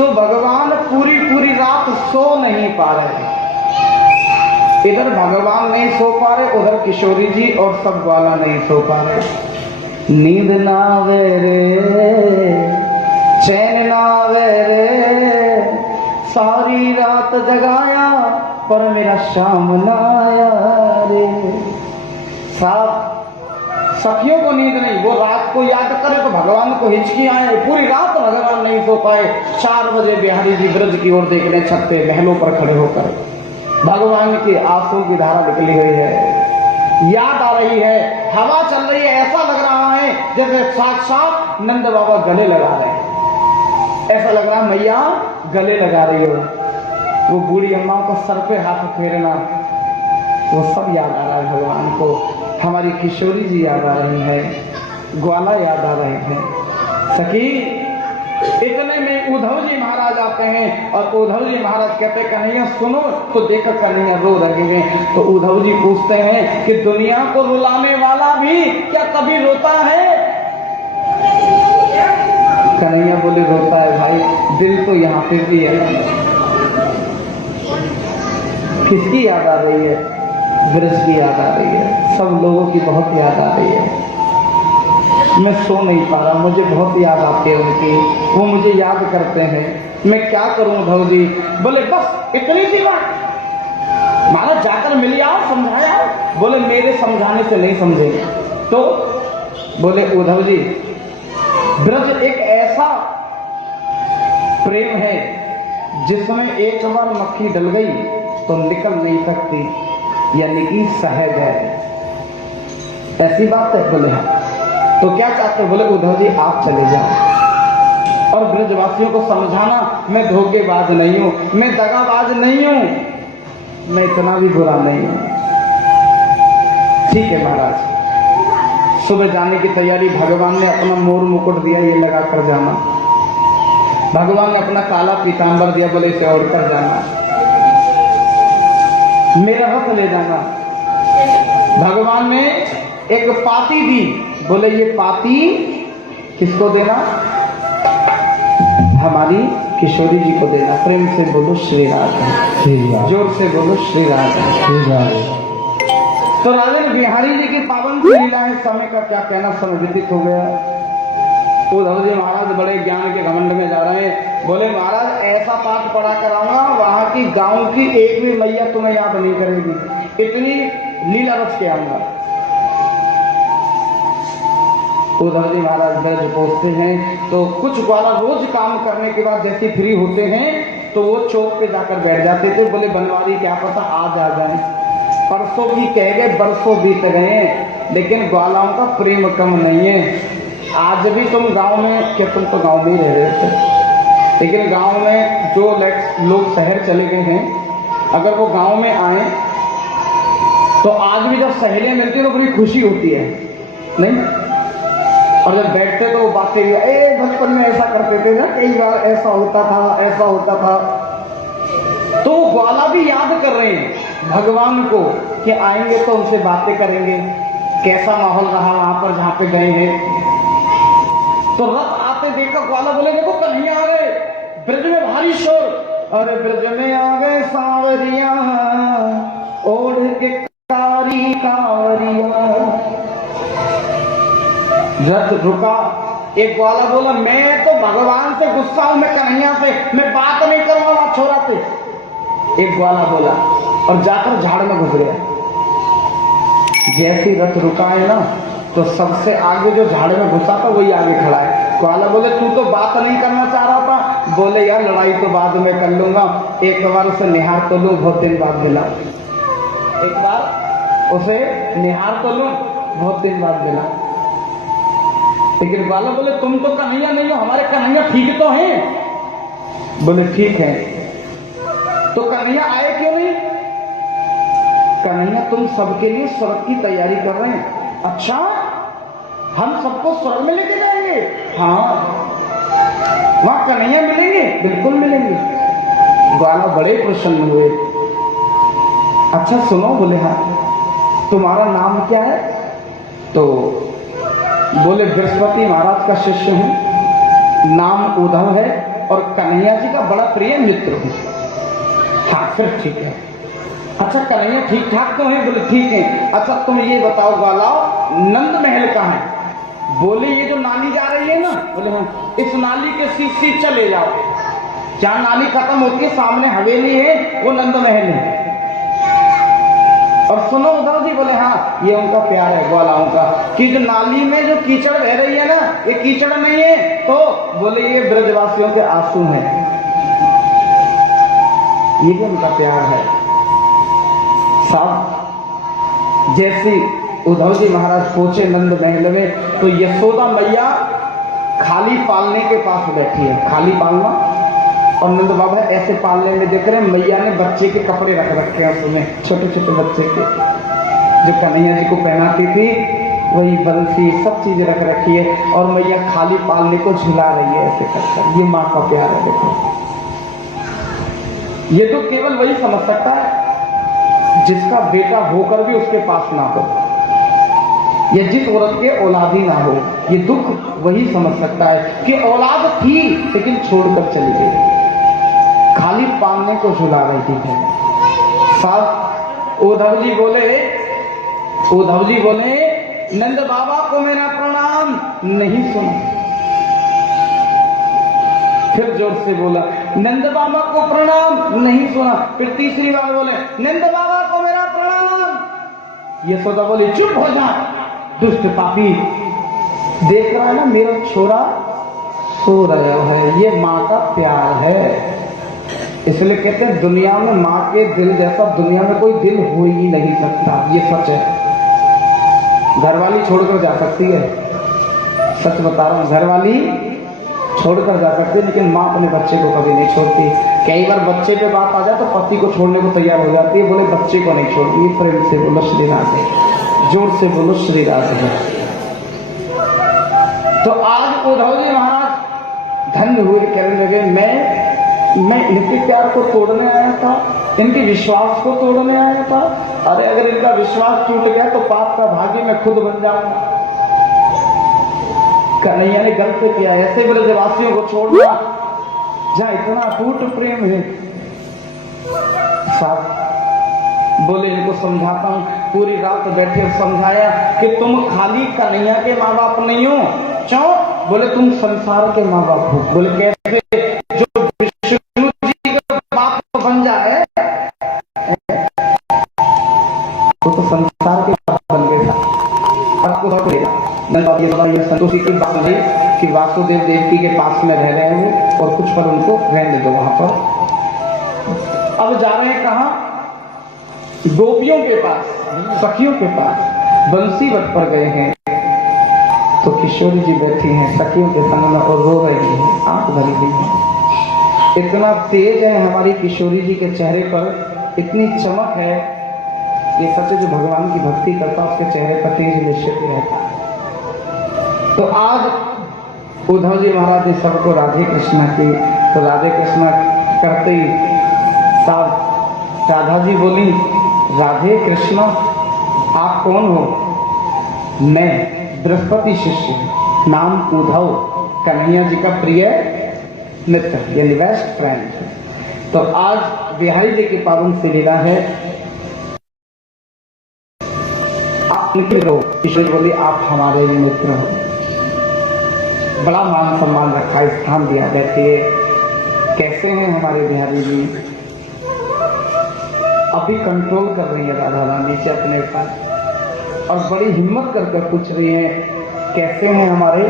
तो भगवान पूरी पूरी रात सो नहीं पा रहे। इधर भगवान नहीं सो पा रहे, उधर किशोरी जी और सब ग्वाला नहीं सो पा रहे। नींद ना आवे रे, चैन ना आवे रे, सारी रात जगाया पर मेरा शाम ना आया रे। साहब सखियों को नींद नहीं, वो रात को याद करे तो भगवान को हिचकी आए, पूरी रात भगवान नहीं सो पाए। 4 बजे बिहारी जी ब्रज की ओर देखने छत पे महलों पर खड़े होकर भगवान के आंसू की धारा निकली गई है, याद आ रही है, हवा चल रही है, ऐसा लग रहा है जैसे साक्षात नंद बाबा गले लगा रहे हैं, ऐसा लग रहा मैया गले लगा रही हो। वो बूढ़ी अम्मा को सर पे हाथ फेरना, वो सब याद आ रहा है भगवान को। हमारी किशोरी जी याद आ रही है, ग्वाला याद आ रहे हैं। सखी इतने में उद्धव जी महाराज आते हैं और उद्धव जी महाराज कहते कन्हैया सुनो, तो देखकर कन्हैया रो रहे हैं। तो उद्धव जी पूछते हैं कि दुनिया को रुलाने वाला भी क्या कभी रोता है? कन्हैया बोले रोता है भाई, दिल तो यहाँ पे भी है। किसकी याद आ रही है? ब्रज की याद आ रही है, सब लोगों की बहुत याद आ रही है। मैं सो नहीं पा रहा, मुझे बहुत याद आती है उनकी, वो मुझे याद करते हैं, मैं क्या करूं उद्धव जी? बोले बस इतनी सी बात, महाराज जाकर मिलिए आओ, समझाया। बोले मेरे समझाने से नहीं समझेंगे। तो बोले उद्धव जी ब्रज एक ऐसा प्रेम है जिसमें एक बार मक्खी डल गई तो निकल नहीं सकती, यानी कि सहज है। ऐसी बात है? बोले हाँ। तो क्या चाहते? बोले उद्धव जी आप चले जाओ और ब्रजवासियों को समझाना मैं धोखेबाज नहीं हूं, मैं दगाबाज नहीं हूं, मैं इतना भी बुरा नहीं हूं। ठीक है महाराज। सुबह जाने की तैयारी, भगवान ने अपना मोर मुकुट दिया, ये लगा कर जाना। भगवान ने अपना काला पीतांबर दिया, बोले इसे ओढ़ कर जाना, मेरा रथ ले जाना। भगवान ने एक पाती दी, बोले ये पाती किसको देना? हमारी किशोरी जी को देना। प्रेम से बोलो श्री राधे, जोर से बोलो श्री राधे। तो राजन बिहारी जी की पावन सी लीला है, समय का क्या कहना, समय व्यतीत हो गया। उद्धव जी महाराज बड़े ज्ञान के घमंड में जा रहे हैं। बोले महाराज ऐसा पाठ पढ़ा कराऊंगा, वहां की गांव की एक भी मैया तुम्हें याद नहीं करेगी, इतनी लीला रच के आऊंगा। उद्धव जी महाराज ब्रज पहुंचते हैं तो कुछ ग्वाला रोज काम करने के बाद जैसे फ्री होते हैं तो वो चौक पे जाकर बैठ जाते थे। बोले बनवारी क्या पता आज आ जाए, परसों भी कह गए, बरसों बीत गए, लेकिन ग्वालाओं का प्रेम कम नहीं है। आज भी तुम गांव में, क्या तुम तो गांव में ही रह रहे थे, लेकिन गांव में जो लोग शहर चले गए हैं, अगर वो गांव में आए तो आज भी जब सहेलियां मिलती है तो बड़ी खुशी होती है, नहीं? और जब बैठते तो वो बातें, बचपन में ऐसा करते थे ना, कई बार ऐसा होता था, ऐसा होता था। तो ग्वाला भी याद कर रहे हैं भगवान को कि आएंगे तो उनसे बातें करेंगे, कैसा माहौल रहा वहां पर जहां पे गए हैं। तो रथ आते देखकर ग्वाला बोले देखो कन्हैया आ गए। ब्रज में भारी शोर, अरे ब्रज में आ गए सांवरिया, ओढ़ के कारी कांवरिया। रथ रुका, एक ग्वाला बोला मैं तो भगवान से गुस्सा हूं, मैं कन्हैया से मैं बात नहीं करूंगा वहां छोरा से। एक ग्वाला बोला और जाकर झाड़ में घुस गया। जैसे रथ रुका है ना तो सबसे आगे जो झाड़ में घुसा था वही आगे खड़ा है। ग्वाला बोले तू तो बात नहीं करना चाह रहा था। बोले यार लड़ाई तो बाद में कर लूंगा, एक बार उसे निहार तो लूं, बहुत दिन बाद मिला, एक बार उसे निहार तो लूं, बहुत दिन बाद मिला। लेकिन ग्वाला बोले तुम तो कन्हैया नहीं हो, हमारे कन्हैया ठीक तो हैं। बोले ठीक है, तो कन्हैया आए क्यों नहीं? कन्हैया तुम सबके लिए स्वर्ग की तैयारी कर रहे हैं। अच्छा हम सबको स्वर्ग में लेके जाएंगे? हाँ, वहां कन्हैया मिलेंगे? बिल्कुल मिलेंगे। ग्वाला बड़े प्रसन्न हुए। अच्छा सुनो, बोले हाँ, तुम्हारा नाम क्या है? तो बोले बृहस्पति महाराज का शिष्य हूं, नाम उद्धव है, और कन्हैया जी का बड़ा प्रिय मित्र हूँ। हाँ फिर ठीक है। अच्छा कन्हैया ठीक ठाक तो है? बोले ठीक है। अच्छा तुम ये बताओ ग्वालाओ, नंद महल कहाँ है? बोले ये जो नाली जा रही है ना, बोले हाँ, इस नाली के सीधे चले जाओ, जहाँ नाली खत्म होती है सामने हवेली है, वो नंद महल है। और सुनो उद्धव जी, बोले हाँ ये उनका प्यार है ग्वालाओं का, कि जो नाली में जो कीचड़ बह रही है ना, ये कीचड़ नहीं है, तो बोले ये ब्रजवासियों के आंसू हैं, ये भी उनका प्यार है। साहब जैसे उद्धव जी महाराज पहुंचे नंद महल में, तो यशोदा मैया खाली पालने के पास बैठी है। खाली पालना, और नंद बाबा ऐसे पालने में देख रहे हैं, मैया ने बच्चे के कपड़े रख रखे हैं उसमें, छोटे छोटे बच्चे के, जो कन्हैया जी को पहनाती थी, वही बंसी सब चीजें रख रखी है, और मैया खाली पालने को झुला रही है ऐसे करकर। ये माँ का प्यार है। देखो ये तो केवल वही समझ सकता है जिसका बेटा होकर भी उसके पास ना हो, या जिस औरत के औलाद ही ना हो। ये दुख वही समझ सकता है कि औलाद थी लेकिन छोड़कर चली गई, खाली पालने को झुला रही थी। साथ उद्धव जी बोले नंद बाबा को मेरा प्रणाम नहीं सुना। फिर जोर से बोला नंद बाबा को प्रणाम नहीं सुना। फिर तीसरी बार बोले नंद बाबा को मेरा प्रणाम। यशोदा बोली चुप हो जा दुष्ट पापी, देख रहा है ना मेरा छोरा सो रहा है, ये माँ का प्यार है। इसलिए कहते हैं दुनिया में माँ के दिल जैसा दुनिया में कोई दिल हो ही नहीं सकता, ये सच है। घरवाली छोड़कर जा सकती है, सच बता रहा हूँ, घरवाली छोड़कर जा सकती है, लेकिन माँ अपने बच्चे को कभी नहीं छोड़ती। कई बार बच्चे पे बात आ जाए तो पति को छोड़ने को तैयार हो जाती है, बोले बच्चे को नहीं छोड़ती। प्रेम से बोलो श्री राधे, जोर से बोलो श्री राधे। तो आज उद्धव जी महाराज धन्य हुए, कहने लगे मैं इनके प्यार को तोड़ने आया था, इनके विश्वास को तोड़ने आया था। अरे अगर इनका विश्वास टूट गया तो पाप का भागी मैं खुद बन जाऊंगा। कन्हैया ने गलत किया, ऐसे ब्रजवासियों को छोड़ना जहां इतना अटूट प्रेम है। साथ बोले इनको समझाता हूं, पूरी रात बैठे समझाया कि तुम खाली कन्हैया के माँ बाप नहीं हो। क्यों? बोले तुम संसार के माँ बाप हो। बोले कैसे? जो विष्णु जी का बाप बन जाए तो संसार के बाप बन गया। आपको संतोषी की बात है कि वासुदेव देवकी के पास में रह रहे हैं और कुछ पर उनको रहने दो वहां पर। अब जा रहे हैं कहां? गोपियों के पास, सखियों के पास। बंसी बट पर गए हैं तो किशोरी जी बैठी हैं सखियों के संग में और रो रही हैं, आंख भरी हुई है। इतना तेज है हमारी किशोरी जी के चेहरे पर, इतनी चमक है। ये सच जो भगवान की भक्ति करता उसके चेहरे पर तेज निश्चित रहता है। तो आज उद्धव जी महाराज ने सबको राधे कृष्णा की, तो राधे कृष्णा करते ही साहब राधा जी बोली राधे कृष्णा आप कौन हो? मैं बृहस्पति शिष्य, नाम उद्धव, कन्हैया जी का प्रिय मित्र, यानी बेस्ट फ्रेंड। तो आज बिहारी जी की पावन सी लीला है। आप निकल रहो। किशोर बोली आप हमारे मित्र हो। बड़ा मान सम्मान रखा, स्थान दिया। बैठिए। कैसे हैं हमारे बिहारी जी? अभी कंट्रोल कर रही है राधा रानी से अपने ऊपर और बड़ी हिम्मत करके पूछ रही है कैसे हैं हमारे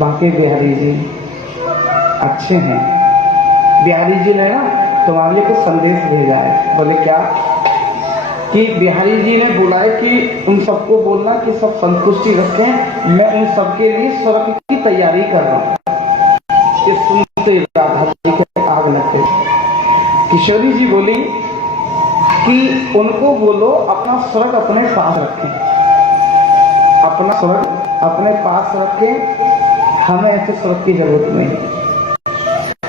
बाकी बिहारी जी? अच्छे हैं। बिहारी जी ने ना तुम्हारे लिए कुछ संदेश भेजा है। बोले क्या? कि बिहारी जी ने बोला है कि उन सबको बोलना कि सब संतुष्टि रखें, मैं उन सबके लिए स्वर्ग की तैयारी कर रहा हूँ। सुनते राधा जी के आग लगते। किशोरी जी बोली कि उनको बोलो अपना स्वर्ग अपने पास रखें, अपना स्वर्ग अपने पास रखें, हमें ऐसे स्वर्ग की जरूरत नहीं।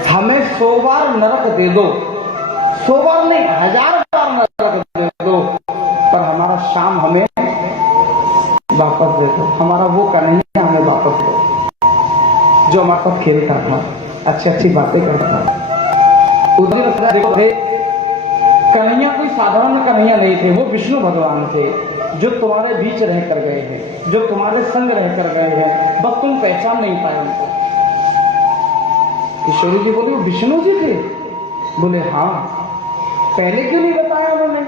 हमें 100 बार नरक दे दो, 100 बार नहीं 1000 बार नरक दे दो, पर हमारा शाम हमें वापस दे दो। हमारा वो कन्हैया हमें वापस दो जो हमारे साथ खेलता था। अच्छी अच्छी बातें करता है। उधर देखो कन्हैया कोई साधारण कन्हैया नहीं थे, वो विष्णु भगवान थे जो तुम्हारे बीच रह कर गए हैं, जो तुम्हारे संग रह कर गए हैं, बस तुम पहचान नहीं पाए उनको। किशोरी जी बोली विष्णु जी थे? बोले हाँ। पहले क्यों नहीं बताया उन्होंने?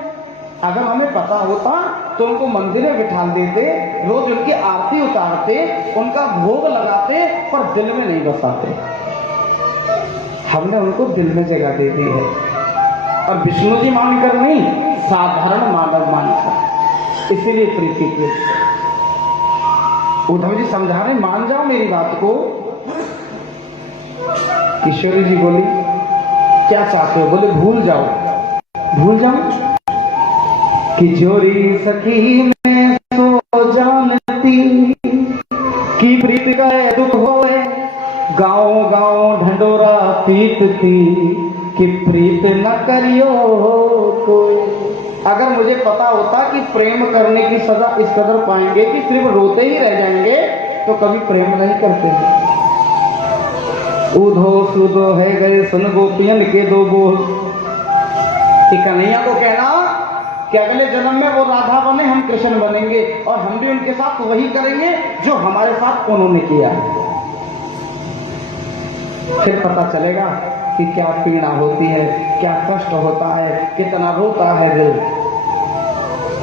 अगर हमें पता होता तो उनको मंदिर में बिठा देते, रोज उनकी आरती उतारते, उनका भोग लगाते, पर दिल में नहीं बसाते। हमने उनको दिल में जगह दे दी है, और विष्णु जी मानकर नहीं, साधारण मानव मानकर, इसीलिए प्रीति की। उद्धव जी समझा रहे, मान जाओ मेरी बात को। किशोरी जी बोली क्या चाहते हो? बोले भूल जाओ। भूल जाओ कि जोरी सखी में सो जानती कि प्रीत का दुख होए, गाँव गाँव ढंडोरा पीटती कि प्रीत न करियो कोई। अगर मुझे पता होता कि प्रेम करने की सजा इस कदर पाएंगे कि सिर्फ रोते ही रह जाएंगे, तो कभी प्रेम नहीं करते। उधो सुधो है गए सुन गोपियन के दो बोल। कन्हैया को कहना कि अगले जन्म में वो राधा बने, हम कृष्ण बनेंगे, और हम भी उनके साथ वही करेंगे जो हमारे साथ उन्होंने किया। फिर पता चलेगा कि क्या पीड़ा होती है, क्या कष्ट होता है, कितना रोता है दिल।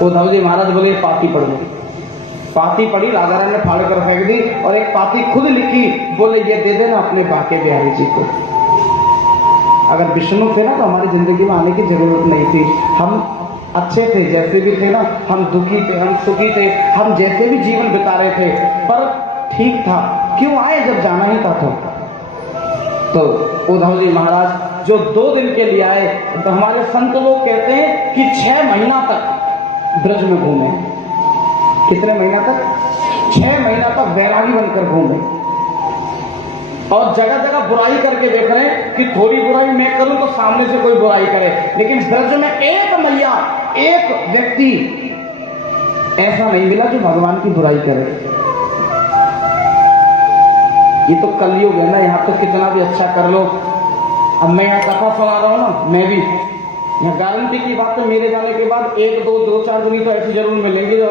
उद्धव जी महाराज बोले पाती पढ़ लो। पाती पढ़ी, राजा रानी ने फाड़ कर फेंक दी, और एक पाती खुद लिखी, बोले ये दे देना अपने बाके बिहारी जी को। अगर विष्णु थे ना तो हमारी जिंदगी में आने की जरूरत नहीं थी। हम अच्छे थे, जैसे भी थे ना, हम दुखी थे, हम सुखी थे, हम जैसे भी जीवन बिता रहे थे, पर ठीक था। क्यों आए जब जाना ही था तो उद्धव जी महाराज जो 2 दिन के लिए आए, तो हमारे संत लोग कहते हैं कि 6 महीना तक ब्रज में घूमे। कितने महीना तक? 6 महीना तक वैरागी बनकर घूमे, और जगह जगह बुराई करके देख रहे हैं कि थोड़ी बुराई मैं करूं तो सामने से कोई बुराई करे, लेकिन ब्रज में एक मैया, एक व्यक्ति ऐसा नहीं मिला जो भगवान की बुराई करे। ये तो कलयुग है ना, यहाँ तो कितना भी अच्छा कर लो। अब मैं यहाँ कथा सुना रहा हूँ ना, मैं भी यहाँ गारंटी की बात, तो मेरे जाने के बाद 1 2 4 दुनी तो ऐसी जरूर मिलेंगी जो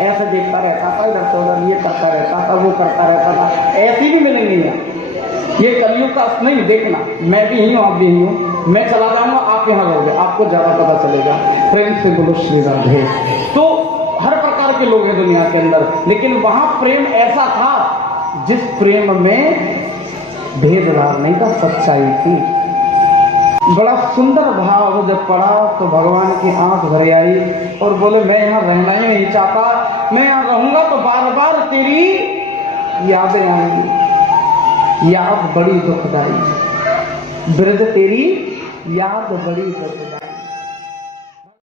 ऐसे देखता रहता था, इधर से उधर ये करता रहता था, वो करता रहता था, ऐसी भी मिलेंगी यहाँ। ये कलयुग का नहीं, देखना मैं भी यही हूँ, आप भी यही हूँ। मैं चला जाऊंगा, आप यहाँ रहोगे, आपको ज्यादा पता चलेगा। प्रेम से बोलो श्री राधे। तो हर प्रकार के लोग हैं दुनिया के अंदर, लेकिन वहां प्रेम ऐसा था जिस प्रेम में भेदभाव नहीं था, सच्चाई थी। बड़ा सुंदर भाव जब पड़ा तो भगवान की आंख भर आई और बोले मैं यहाँ रहना ही नहीं चाहता, मैं यहाँ रहूंगा तो बार बार तेरी यादें आएंगी। याद बड़ी दुखदाई, ब्रज तेरी याद बड़ी दुखदाई।